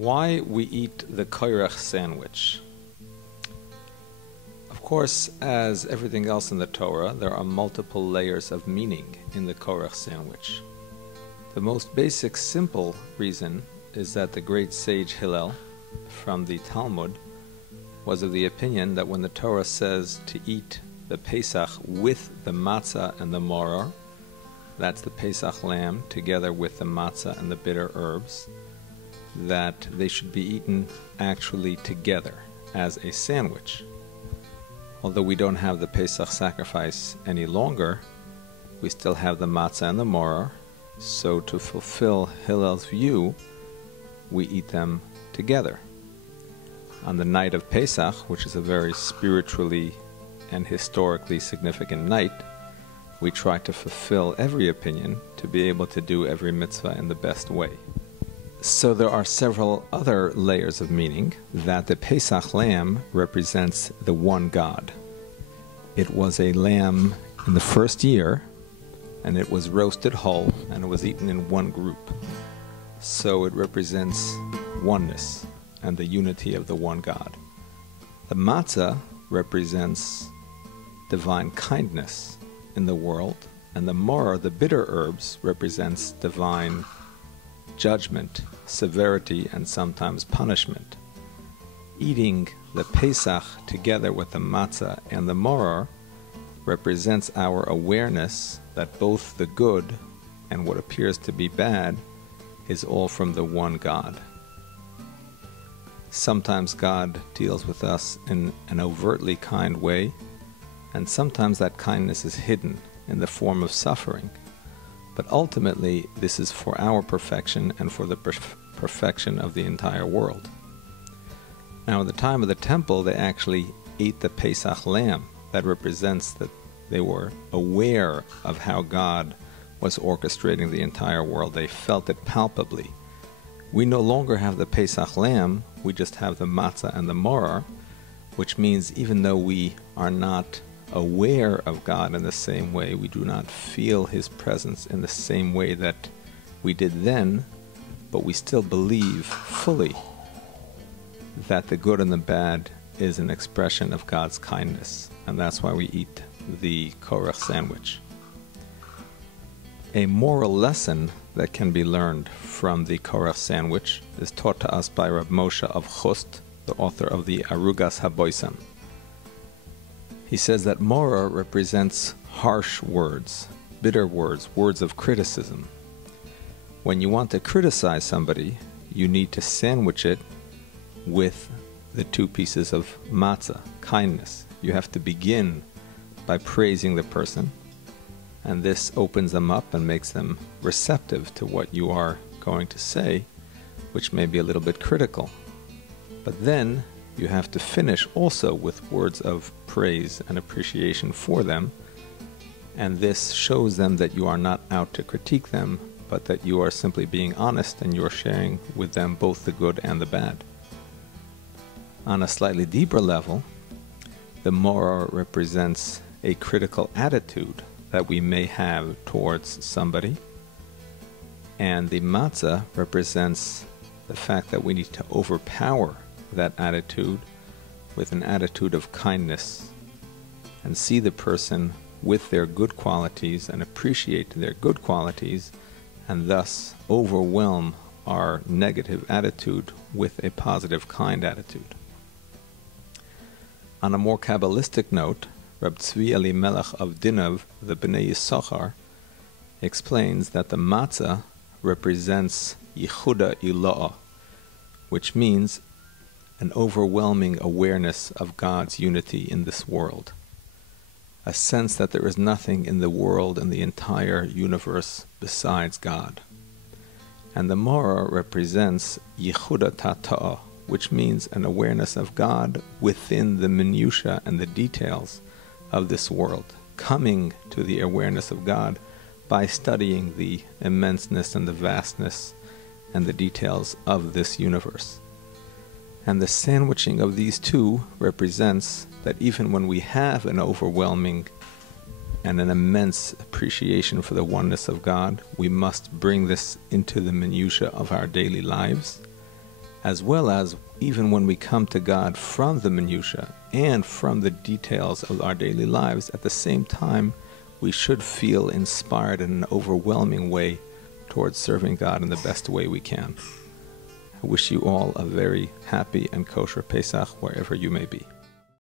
Why we eat the Korech sandwich. Of course, as everything else in the Torah, there are multiple layers of meaning in the Korech sandwich. The most basic, simple reason is that the great sage Hillel from the Talmud was of the opinion that when the Torah says to eat the Pesach with the matzah and the maror, that's the Pesach lamb together with the matzah and the bitter herbs, that they should be eaten actually together as a sandwich. Although we don't have the Pesach sacrifice any longer, we still have the matzah and the maror, so to fulfill Hillel's view, we eat them together. On the night of Pesach, which is a very spiritually and historically significant night, we try to fulfill every opinion to be able to do every mitzvah in the best way. So there are several other layers of meaning that the Pesach lamb represents the one God. It was a lamb in the first year, and it was roasted whole, and it was eaten in one group. So it represents oneness and the unity of the one God. The matzah represents divine kindness in the world, and the maror, the bitter herbs, represents divine judgment, severity, and sometimes punishment. Eating the Pesach together with the matzah and the maror represents our awareness that both the good and what appears to be bad is all from the one God. Sometimes God deals with us in an overtly kind way, and sometimes that kindness is hidden in the form of suffering. But ultimately, this is for our perfection and for the perfection of the entire world. Now, at the time of the temple, they actually ate the Pesach lamb. That represents that they were aware of how God was orchestrating the entire world. They felt it palpably. We no longer have the Pesach lamb, we just have the matzah and the maror, which means even though we are not aware of God in the same way, we do not feel His presence in the same way that we did then, but we still believe fully that the good and the bad is an expression of God's kindness, and that's why we eat the Korech sandwich. A moral lesson that can be learned from the Korech sandwich is taught to us by Reb Moshe of Chust, the author of the Arugas HaBoisam. He says that maror represents harsh words, bitter words, words of criticism. When you want to criticize somebody, you need to sandwich it with the two pieces of matzah, kindness. You have to begin by praising the person, and this opens them up and makes them receptive to what you are going to say, which may be a little bit critical. But then you have to finish also with words of praise and appreciation for them, and this shows them that you are not out to critique them, but that you are simply being honest and you are sharing with them both the good and the bad. On a slightly deeper level, the maror represents a critical attitude that we may have towards somebody, and the matzah represents the fact that we need to overpower that attitude with an attitude of kindness and see the person with their good qualities and appreciate their good qualities, and thus overwhelm our negative attitude with a positive, kind attitude. On a more Kabbalistic note, Reb Tzvi Elimelech of Dinov, the Bnei Yisachar, explains that the matzah represents Yichuda Iloah, which means an overwhelming awareness of God's unity in this world, a sense that there is nothing in the world and the entire universe besides God. And the maror represents Yichuda Ta'ah, which means an awareness of God within the minutiae and the details of this world, coming to the awareness of God by studying the immenseness and the vastness and the details of this universe. And the sandwiching of these two represents that even when we have an overwhelming and an immense appreciation for the oneness of God, we must bring this into the minutiae of our daily lives as well as even when we come to God from the minutiae and from the details of our daily lives, at the same time, we should feel inspired in an overwhelming way towards serving God in the best way we can. I wish you all a very happy and kosher Pesach wherever you may be.